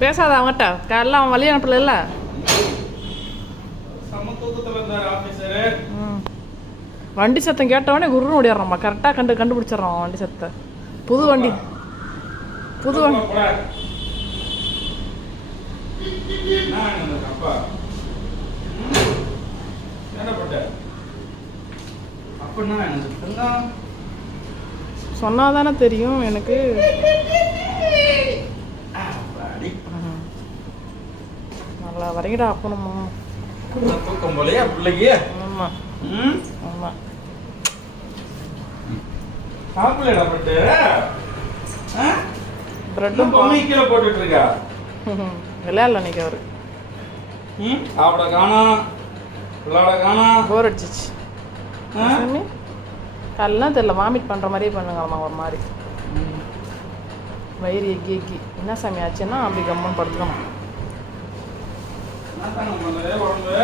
பேசாத அவங்ககிட்ட. காலைல அவன் வழி அனுப்பல இல்லை. வண்டி சத்தம் கேட்டவொடனே குருன்னு ஓடிடுறான்ப்பா. கரெக்டாக கண்டுபிடிச்சிடறான் வண்டி சத்தத்தை. புது வண்டி. சொன்னாதானே தெரியும் எனக்கு. நல்லா வரைங்கடா அப்பணுமா. தூக்கம் போலையா பிள்ளைக்கு? ஆமா ஆமா. சாப்பிடலடா பட்டு. பிரெட்டும் கீழே போட்டுட்டு இருக்கா. விளையாடல அன்னைக்கு அவரு. அவட காணோம், விளையாட காணோம். போர் அடிச்சிச்சு. கல்லாம் தெரியல, வாமிட் பண்ணுற மாதிரியே பண்ணுங்கம்மா ஒரு மாதிரி. வயிறு எக்கி என்ன சாமி ஆச்சுன்னா அப்படி கம்மன் படுத்துக்கணும். என்ன உடம்பு